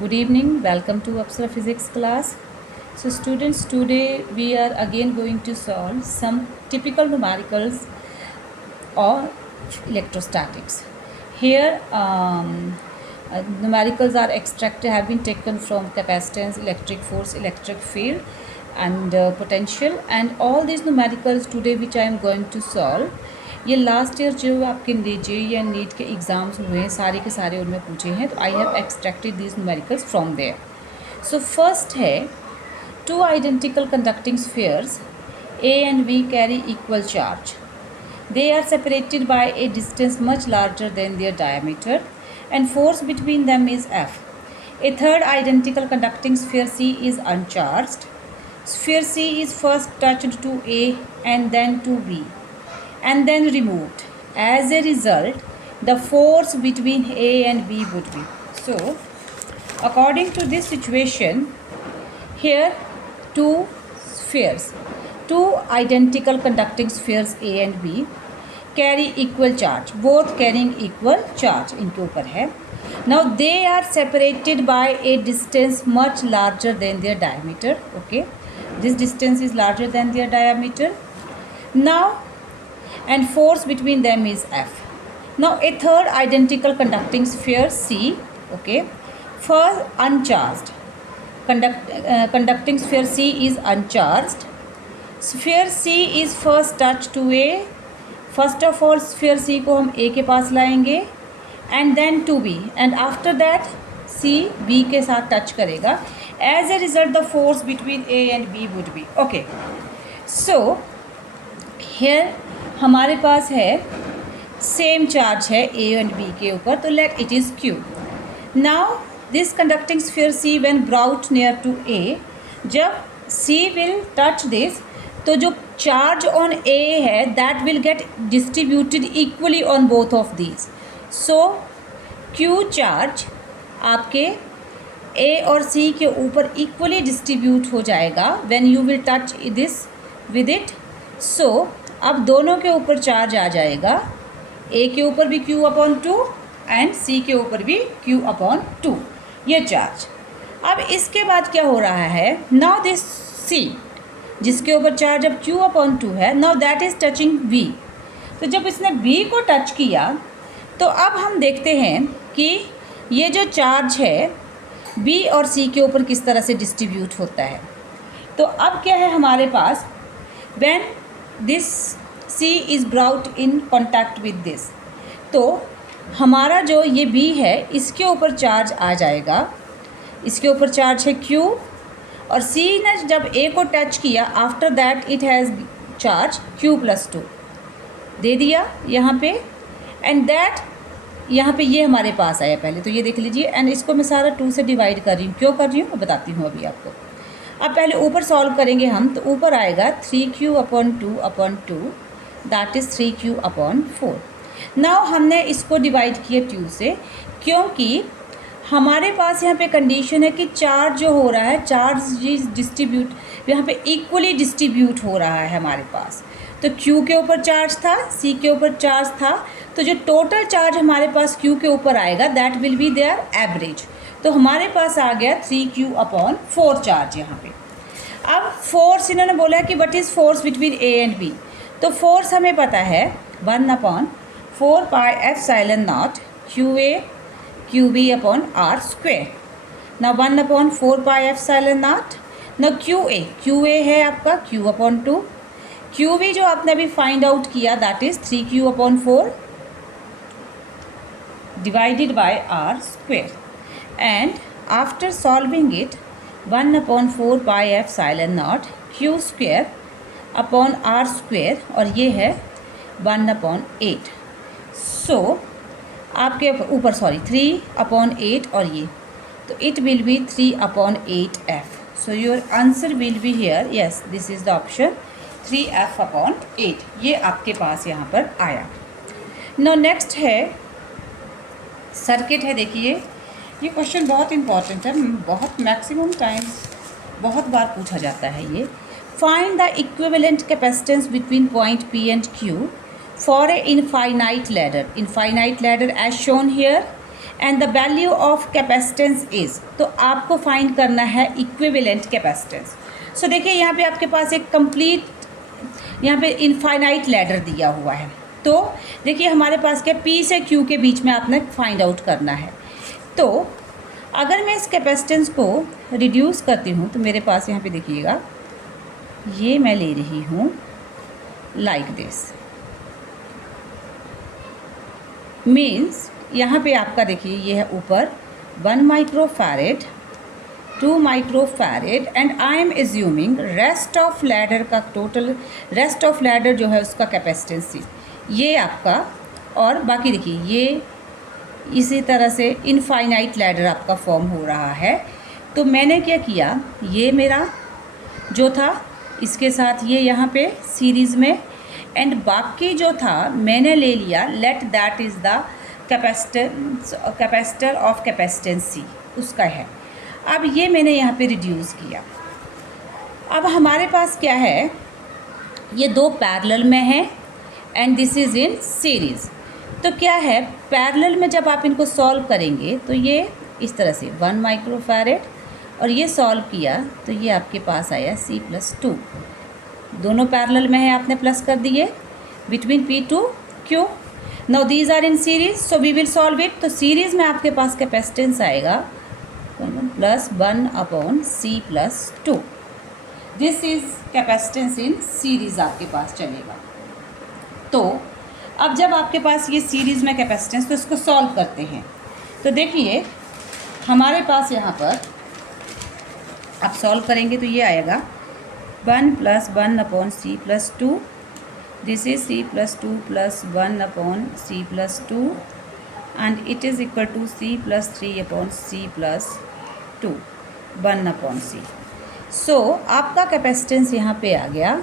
Good evening, welcome to Apsara Physics class. So students, today we are again going to solve some typical numericals or electrostatics. Here numericals are extracted, have been taken from capacitance, electric force, electric field and potential, and all these numericals today which I am going to solve, ये last year जो आपके जे या NEET के exams हुए हैं सारे के सारे उनमें पूछे हैं, तो I have extracted these numericals from there. So first है two identical conducting spheres A and B carry equal charge. They are separated by a distance much larger than their diameter and force between them is F. A third identical conducting sphere C is uncharged. Sphere C is first touched to A and then to B and then removed. As a result, the force between A and B would be. So, according to this situation, here two spheres, two identical conducting spheres A and B carry equal charge, both carrying equal charge इनके ऊपर है. Now they are separated by a distance much larger than their diameter. Okay, this distance is larger than their diameter. Now, and force between them is F. Now a third identical conducting sphere C, okay, for uncharged. Conducting sphere C is uncharged. Sphere C is first touched to A. First of all sphere C को हम A के पास लाएंगे and then to B and after that C B के साथ touch करेगा. As a result the force between A and B would be. Okay, so here हमारे पास है सेम चार्ज है A एंड B के ऊपर, तो let it is Q. Now this conducting sphere C when brought near to A, जब C will touch this तो जो चार्ज ऑन A है that will get distributed equally on both of these. So Q charge आपके A और C के ऊपर equally distribute हो जाएगा when you will touch this with it. So अब दोनों के ऊपर चार्ज आ जाएगा, A के ऊपर भी Q अपॉन 2 एंड C के ऊपर भी Q अपॉन 2, ये चार्ज. अब इसके बाद क्या हो रहा है, नाउ दिस C जिसके ऊपर चार्ज अब Q अपॉन 2 है, now that is touching B. तो जब इसने B को टच किया तो अब हम देखते हैं कि ये जो चार्ज है B और C के ऊपर किस तरह से डिस्ट्रीब्यूट होता है. तो अब क्या है हमारे पास, when this C is brought in contact with this, तो हमारा जो ये B है इसके ऊपर चार्ज आ जाएगा, इसके ऊपर चार्ज है Q और C ने जब A को टच किया after that it has charge Q plus 2 दे दिया यहाँ पे एंड दैट यहाँ पे ये हमारे पास आया पहले, तो ये देख लीजिए एंड इसको मैं सारा 2 से डिवाइड कर रही हूँ. क्यों कर रही हूँ मैं बताती हूँ अभी आपको. अब पहले ऊपर सॉल्व करेंगे हम, तो ऊपर आएगा 3Q upon 2 upon 2 that is 3Q upon 4. Now हमने इसको डिवाइड किया 2 से क्योंकि हमारे पास यहाँ पे कंडीशन है कि चार्ज जो हो रहा है चार्ज डिस्ट्रीब्यूट यहाँ पे इक्वली डिस्ट्रीब्यूट हो रहा है हमारे पास. तो Q के ऊपर चार्ज था, C के ऊपर चार्ज था, तो जो टोटल चार्ज हमारे पास Q के ऊपर आएगा that will be there average. तो हमारे पास आ गया 3Q अपॉन 4 चार्ज यहाँ पे. अब फोर्स इन्होंने बोला है कि what is force between A and B, तो फोर्स हमें पता है 1/4 pi epsilon not QA QB upon R square. ना 1/4 पाई एप्सिलॉन नॉट, ना QA है आपका Q अपॉन 2, QB जो आपने अभी फाइंड आउट किया that is 3Q upon 4 divided by R square. And after solving it 1/4 pi epsilon naught Q square upon R square और ये है 1/8. So आपके ऊपर 3/8 और ये, तो it will be 3/8F. So your answer will be here, yes this is the option 3F/8. ये आपके पास यहाँ पर आया. Now next है सर्किट है. देखिए ये क्वेश्चन बहुत इंपॉर्टेंट है, बहुत मैक्सिमम टाइम्स बहुत बार पूछा जाता है ये. Find the equivalent capacitance between point P and Q for a infinite ladder. Infinite ladder as shown here and the value of capacitance is, तो आपको फाइंड करना है इक्विवेलेंट कैपेसिटेंस। सो देखिए यहाँ पे आपके पास एक कंप्लीट यहाँ पे इनफाइनाइट लैडर दिया हुआ है। तो देखिए हमारे पास क्या P से Q के बीच में आपने फाइंड आउट करना है। तो अगर मैं इस कैपेसिटेंस को रिड्यूस करती हूँ तो मेरे पास यहाँ पे देखिएगा ये मैं ले रही हूँ लाइक दिस, मीन्स यहाँ पे आपका देखिए ये है ऊपर 1 microfarad, 2 microfarad and I am assuming rest of ladder का टोटल, रेस्ट ऑफ लैडर जो है उसका कैपेसिटेंस ये आपका, और बाकी देखिए ये इसी तरह से इनफाइनाइट लैडर आपका फॉर्म हो रहा है। तो मैंने क्या किया, ये मेरा जो था इसके साथ ये यहाँ पे सीरीज़ में, एंड बाकी जो था मैंने ले लिया let that is the capacitor of capacitance C, उसका है। अब ये मैंने यहाँ पे रिड्यूस किया। अब हमारे पास क्या है, ये दो पैरेलल में है and this is in series. तो क्या है, पैरेलल में जब आप इनको सॉल्व करेंगे तो ये इस तरह से 1 माइक्रोफैरेड, और ये सॉल्व किया तो ये आपके पास आया C+2। दोनों पैरेलल में है, आपने प्लस कर दिए between P to Q। Now these are in series, so we will solve it. तो सीरीज़ में आपके पास कैपेसिटेंस आएगा +1/C+2। This is capacitance in series आपके पास चलेगा। तो अब जब आपके पास ये सीरीज़ में कैपेसिटेंस, तो इसको सॉल्व करते हैं। तो देखिए हमारे पास यहाँ पर आप सॉल्व करेंगे तो ये आएगा 1 + 1/C+2, this is C+2 + 1/C+2 and it is equal to C+3/C+2 1/C। सो आपका कैपेसिटेंस यहाँ पे आ गया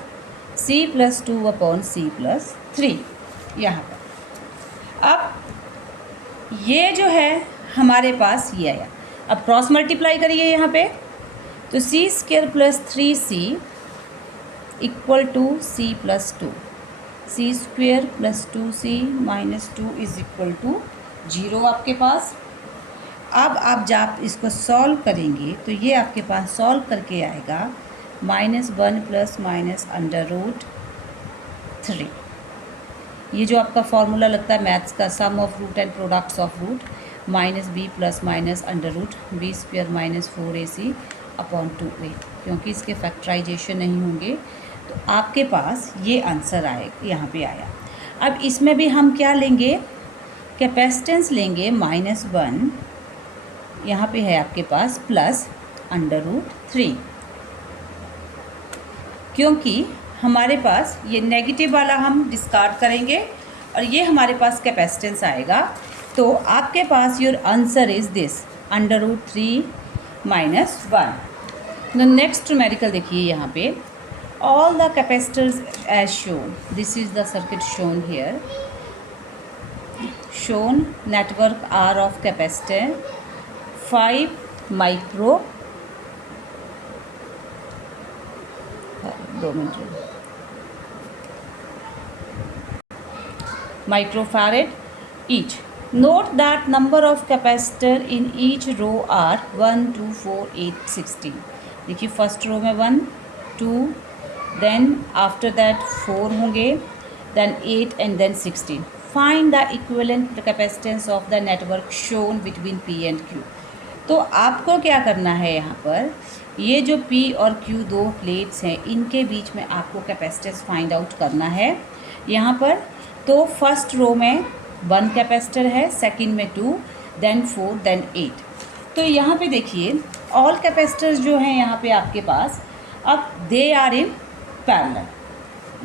C+2/C+3 यहाँ पर। अब ये जो है हमारे पास ये आया। अब क्रॉस मल्टीप्लाई करिए यहाँ पे, तो C² + 3C equal to C+2, C² + 2C - 2 is equal to 0 आपके पास। अब आप जब इसको सॉल्व करेंगे तो ये आपके पास सॉल्व करके आएगा -1 ± √3। ये जो आपका फॉर्मूला लगता है मैथ्स का, sum of root and products of root, -b + -√b² - 4ac/2a, क्योंकि इसके फैक्टराइजेशन नहीं होंगे तो आपके पास ये आंसर आए, यहाँ पे आया। अब इसमें भी हम क्या लेंगे, कैपेसिटेंस लेंगे -1, यहाँ पे है आपके पास +√3, क्योंकि हमारे पास ये नेगेटिव वाला हम डिस्कार्ड करेंगे और ये हमारे पास कैपेसिटेंस आएगा। तो आपके पास your answer is this √3 - 1। The next numerical देखिए यहाँ पे, all the capacitors as shown, this is the circuit shown here, shown network R of capacitor 5 microfarad each. Note that number of capacitor in each row are 1, 2, 4, 8, 16. देखिए first row में 1, 2, then after that 4 होंगे, then 8 and then 16. Find the equivalent capacitance of the network shown between P and Q. तो आपको क्या करना है, यहाँ पर ये जो P और Q दो प्लेट्स हैं इनके बीच में आपको कैपेसिटेंस फाइंड आउट करना है यहाँ पर। तो फर्स्ट रो में 1 कैपेसिटर है, सेकंड में 2, देन 4, देन 8। तो यहाँ पे देखिए ऑल कैपेसिटर्स जो हैं यहाँ पे आपके पास, अब दे आर इन पैरेलल।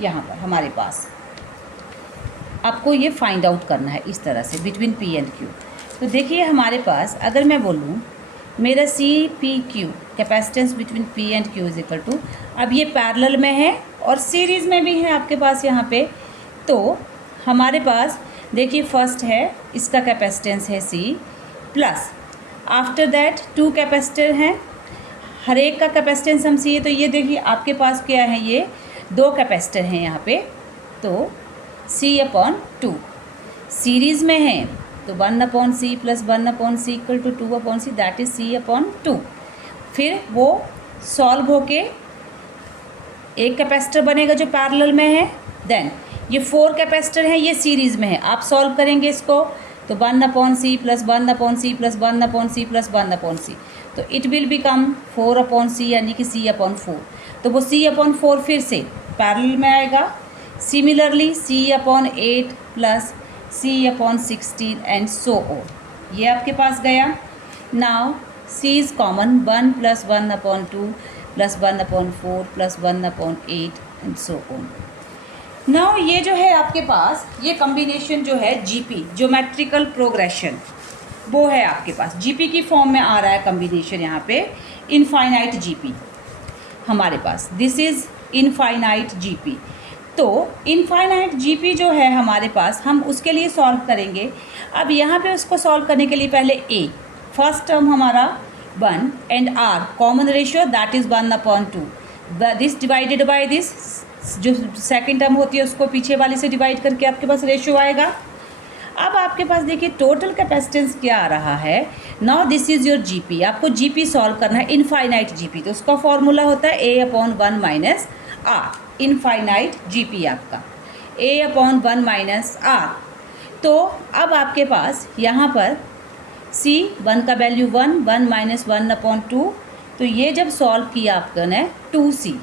यहाँ पर हमारे पास आपको ये फाइंड आउट करना है इस तरह से बिटवीन P एंड Q। तो देखिए हमारे पास अगर मैं बोलूँ मेरा CPQ capacitance between P and Q is equal to, अब ये पैरेलल में है और सीरीज़ में भी है आपके पास यहाँ पे। तो हमारे पास देखिए फर्स्ट है, इसका कैपेसिटेंस है C plus, after that 2 capacitor हैं, हर एक का कैपेसिटेंस हम C है। तो ये देखिए आपके पास क्या है, ये 2 कैपेसिटर हैं यहाँ पे, तो C/2 सीरीज़ में है तो 1/c plus 1/c equal to 2/c, that is c/2। फिर वो सॉल्व होके एक कैपेसिटर बनेगा जो पैरेलल में है। देन ये 4 कैपेसिटर हैं, ये सीरीज़ में है। आप सॉल्व करेंगे इसको तो 1/c plus 1/c plus 1/c plus 1/c, तो इट विल बिकम 4/c यानी कि c/4। तो वो c/4 फिर से पैरेलल में आएगा। Similarly c/8 plus c/16 and so on. ये आपके पास गया। Now c is common, 1 plus 1/2 plus 1/4 plus 1/8 and so on. Now ये जो है आपके पास ये कॉम्बिनेशन जो है जीपी, ज्योमेट्रिकल प्रोग्रेशन, वो है आपके पास जीपी की फॉर्म में आ रहा है कॉम्बिनेशन। यहाँ पे इनफाइनाइट जीपी हमारे पास, दिस इज़ इनफाइनाइट जीपी। तो इनफाइनाइट जीपी जो है हमारे पास, हम उसके लिए सॉल्व करेंगे। अब यहाँ पे उसको सॉल्व करने के लिए पहले ए, फर्स्ट टर्म हमारा 1 and R common ratio that is 1/2, this divided by this, जो सेकंड टर्म होती है उसको पीछे वाले से डिवाइड करके आपके पास रेशियो आएगा। अब आपके पास देखिए टोटल कैपेसिटेंस क्या आ रहा है। Now this is your GP, आपको जीपी सॉल्व करना है, इनफाइनाइट जीपी। तो उसका फॉर्मूला होता है a/1 minus are, infinite GP आपका a/1 माइनस आर। तो अब आपके पास यहाँ पर c 1 का वैल्यू 1 माइनस 1/2, तो ये जब सॉल्व किया आपने 2c,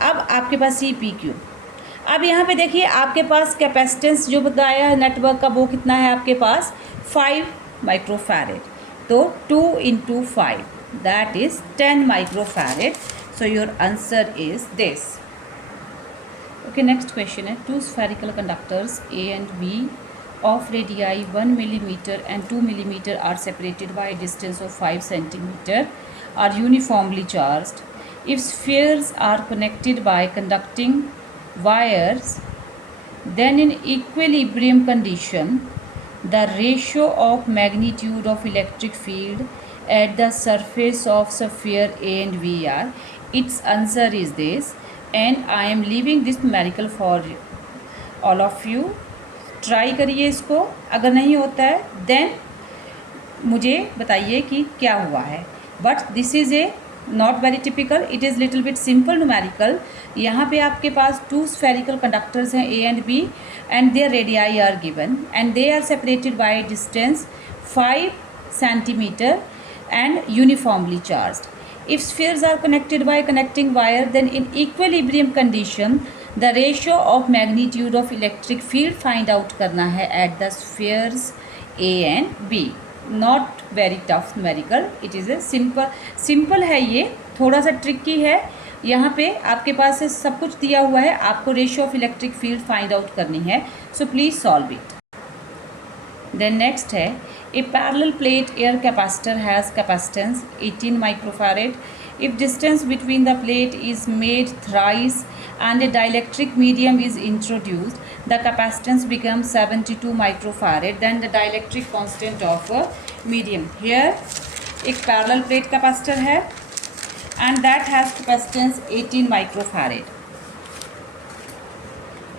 अब आपके पास CPQ। अब यहाँ पे देखिए आपके पास कैपेसिटेंस जो बताया है नेटवर्क का, वो कितना है आपके पास 5 माइक्रोफैरेड। तो 2 × 5 that is 10 microfarad. So your answer is this. Okay, next question है, 2 spherical conductors A and B of radii 1 millimeter and 2 millimeter are separated by a distance of 5 centimeter, are uniformly charged. If spheres are connected by conducting wires, then in equilibrium condition, the ratio of magnitude of electric field at the surface of sphere A and B are, its answer is this, and I am leaving this numerical for all of you. Try करिए इसको, अगर नहीं होता है then मुझे बताइए कि क्या हुआ है। But this is a not very typical, it is little bit simple numerical. यहाँ पे आपके पास 2 spherical कंडक्टर्स हैं A and B and their radii are given and they are separated by distance 5 centimetre and uniformly charged. If spheres are connected by connecting wire, then in equilibrium condition, the ratio of magnitude of electric field find out करना है at the spheres A and B. Not very tough numerical. It is a simple है ये, थोड़ा सा tricky है। यहाँ पे आपके पास से सब कुछ दिया हुआ है, आपको ratio of electric field find out करनी है। So please solve it. Then next है, a parallel plate air capacitor has capacitance 18 microfarad. If distance between the plate is made thrice and a dielectric medium is introduced, the capacitance becomes 72 microfarad. Then the dielectric constant of a medium. Here एक parallel plate capacitor है and that has capacitance 18 microfarad.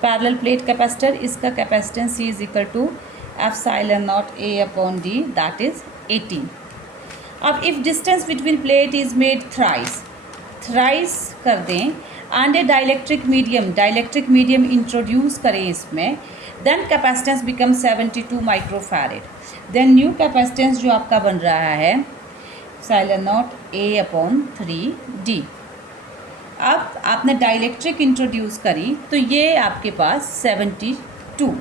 Parallel plate capacitor, इसका capacitance C is equal to epsilon naught A/d, that is 18. अब if distance between plate is made thrice कर दें and a dielectric medium introduce करें इसमें, then capacitance becomes 72 microfarad. then new capacitance जो आपका बन रहा है epsilon naught A/3d। अब आपने डाइलेक्ट्रिक इंट्रोड्यूस करी तो ये आपके पास 72।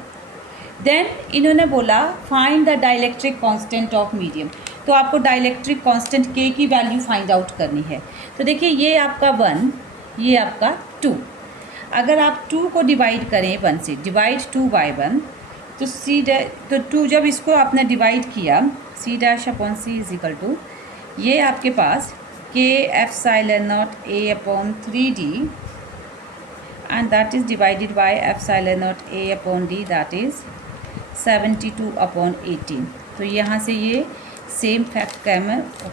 देन इन्होंने बोला find the dielectric constant of medium, तो आपको डाइलेक्ट्रिक कांस्टेंट के की वैल्यू फाइंड आउट करनी है। तो देखिए ये आपका 1, ये आपका 2। अगर आप 2 को डिवाइड करें 1 से, डिवाइड 2 by 1, तो तो 2 जब इसको आपने डिवाइड किया C'/C इज इक्वल टू ये आपके पास k epsilon naught A/3d and that is divided by epsilon naught A/d, that is 72/18। तो यहाँ से ये सेम फैक्ट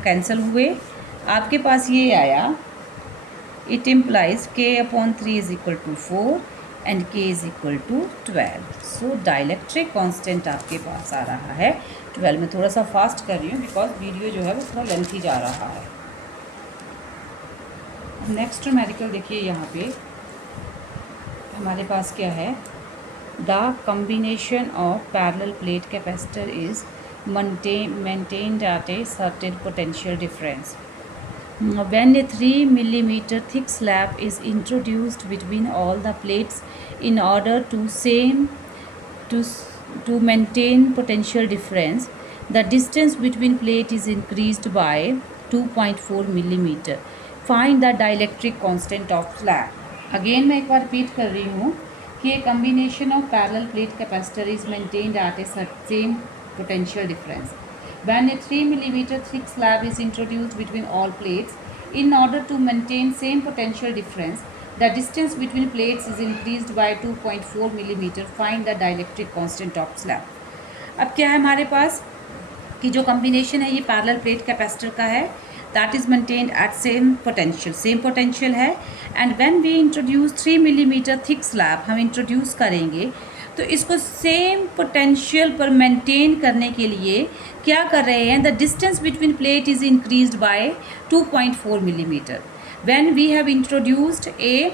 कैंसिल हुए, आपके पास ये आया, it implies k/3 is equal to 4, and k is equal to 12। So dielectric constant आपके पास आ रहा है 12। मैं थोड़ा सा फास्ट कर रही हूँ बिकॉज वीडियो जो है वो थोड़ा लेंथी जा रहा है। नेक्स्ट न्यूमेरिकल देखिए, यहाँ पे हमारे पास क्या है, the combination of parallel plate capacitor is maintained at a certain potential difference. When a 3 millimeter thick slab is introduced between all the plates in order to maintain potential difference, the distance between plate is increased by 2.4 millimeter. Find the dielectric constant of slab. Again मैं एक बार repeat कर रही हूँ कि a combination of parallel plate capacitor is maintained at a certain potential difference. When a 3 millimeter thick slab is introduced between all plates, in order to maintain same potential difference, the distance between plates is increased by 2.4 millimeter. Find the dielectric constant of slab. अब क्या है हमारे पास कि जो combination है ये parallel plate capacitor का है, that is maintained at same potential है। And when we introduce 3 millimetre thick slab हम इंट्रोड्यूस करेंगे तो इसको सेम पोटेंशियल पर मेंटेन करने के लिए क्या कर रहे हैं, the distance between plate is increased by 2.4 millimetre. When we have introduced a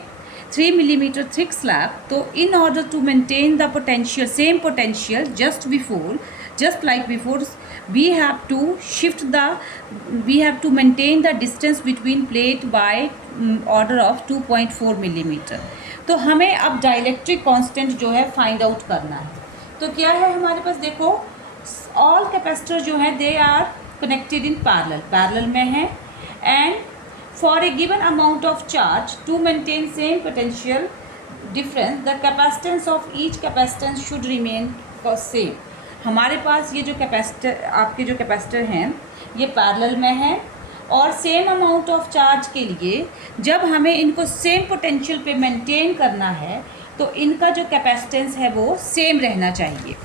3 millimeter thick slab, तो in order to maintain the potential, same potential just like before, we have to maintain the distance between plate by order of 2.4 millimeter. तो हमें अब dielectric constant जो है find out करना है। तो क्या है हमारे पास, देखो ऑल कैपेसिटर जो है they are connected in parallel में है, and for a given amount of charge to maintain same potential difference, the capacitance of each capacitance should remain same. हमारे पास ये जो कैपेसिटर, आपके जो कैपेसिटर हैं ये पैरेलल में है और सेम अमाउंट ऑफ चार्ज के लिए जब हमें इनको सेम पोटेंशियल पे मेंटेन करना है तो इनका जो कैपेसिटेंस है वो सेम रहना चाहिए।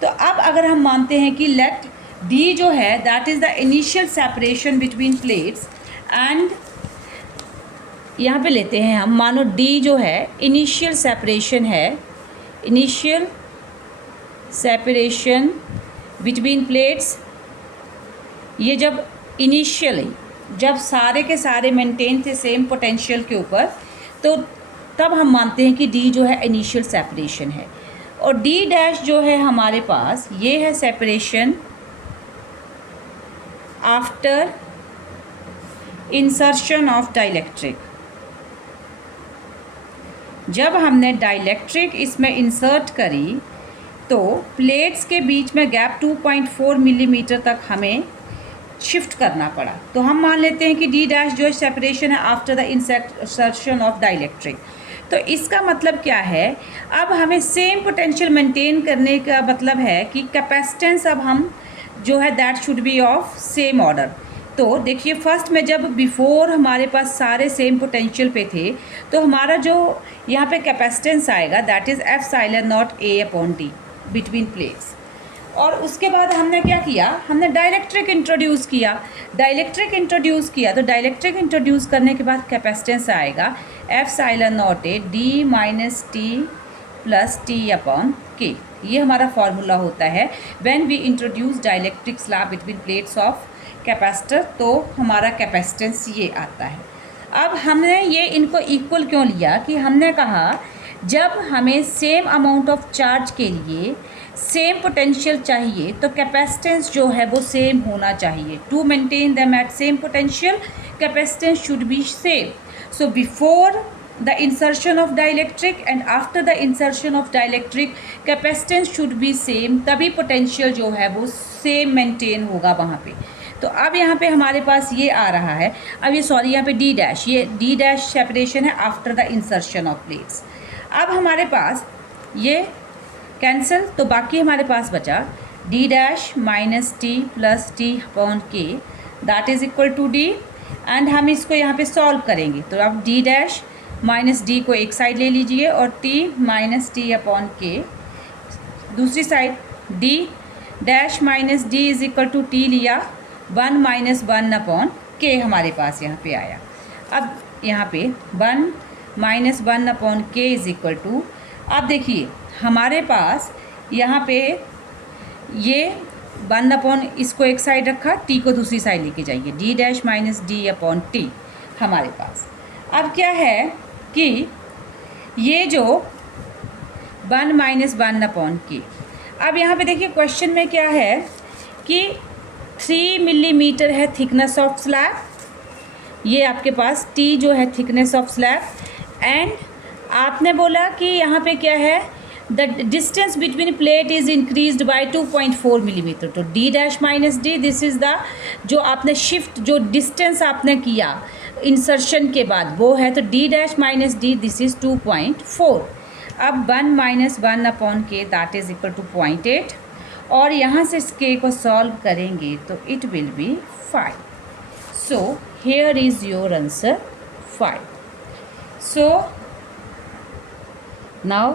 तो अब अगर हम मानते हैं कि लेट डी जो है that is the initial separation between plates, and यहाँ पे लेते हैं हम, मानो D जो है इनिशियल सेपरेशन है, इनिशियल सेपरेशन बिटवीन प्लेट्स। ये जब इनिशियली जब सारे के सारे मेंटेन थे सेम पोटेंशियल के ऊपर, तो तब हम मानते हैं कि D जो है इनिशियल सेपरेशन है। और D डैश जो है हमारे पास ये है separation after insertion of dielectric. जब हमने डाइलेक्ट्रिक इसमें इंसर्ट करी तो प्लेट्स के बीच में गैप 2.4 मिलीमीटर तक हमें शिफ्ट करना पड़ा। तो हम मान लेते हैं कि डी डैश जो सेपरेशन है after the insertion of dielectric. तो इसका मतलब क्या है, अब हमें सेम पोटेंशियल मेंटेन करने का मतलब है कि कैपेसिटेंस अब हम जो है that should be of same order. तो देखिए फर्स्ट में जब बिफोर हमारे पास सारे सेम पोटेंशियल पे थे तो हमारा जो यहाँ पे कैपेसिटेंस आएगा that is F साइलन naught A upon D between plates. और उसके बाद हमने क्या किया, हमने डाइलेक्ट्रिक इंट्रोड्यूस किया। तो डाइलेक्ट्रिक इंट्रोड्यूस करने के बाद कैपेसिटेंस आएगा epsilon naught A D minus T plus T upon K. ये हमारा फॉर्मूला होता है when we introduce dielectric slab between plates of capacitor. तो हमारा कैपेसिटेंस ये आता है। अब हमने ये इनको इक्वल क्यों लिया कि हमने कहा जब हमें सेम अमाउंट ऑफ चार्ज के लिए सेम पोटेंशियल चाहिए तो कैपेसिटेंस जो है वो सेम होना चाहिए। To maintain them at same potential capacitance should be same. So before the insertion of dielectric and after the insertion of dielectric capacitance should be same, तभी पोटेंशियल जो है वो सेम मेंटेन होगा वहाँ पे। तो अब यहाँ पे हमारे पास ये आ रहा है, अब ये सॉरी यहाँ पे डी डैश, ये डी डैश सेपरेशन है after the insertion of plates. अब हमारे पास ये कैंसिल, तो बाकी हमारे पास बचा D dash minus T plus T upon K that is equal to D. And हम इसको यहाँ पे सॉल्व करेंगे तो अब डी डैश माइनस डी को एक साइड ले लीजिए और T minus T upon K दूसरी side, D dash minus D is equal to T लिया, 1 माइनस 1 अपॉन के हमारे पास यहाँ पे आया। अब यहाँ पे 1 माइनस 1 अपॉन के इज इक्वल टू अब देखिए हमारे पास यहाँ पे ये 1/, इसको एक साइड रखा, टी को दूसरी साइड लेके जाइए, D dash minus D upon T हमारे पास। अब क्या है कि ये जो 1 माइनस 1/k, अब यहाँ पे देखिए क्वेश्चन में क्या है कि 3 मिलीमीटर है थिकनेस ऑफ स्लैब, ये आपके पास टी जो है थिकनेस ऑफ स्लैब, एंड आपने बोला कि यहाँ पे क्या है, the distance between plate is increased by 2.4 millimetre. तो D dash minus D, this is the जो आपने शिफ्ट, जो डिस्टेंस आपने किया इंसर्शन के बाद वो है, तो D dash minus D this is 2.4। अब 1 minus 1/k that is equal to 0.8, और यहाँ से इस k को सॉल्व करेंगे तो it will be 5। So here is your answer 5। So now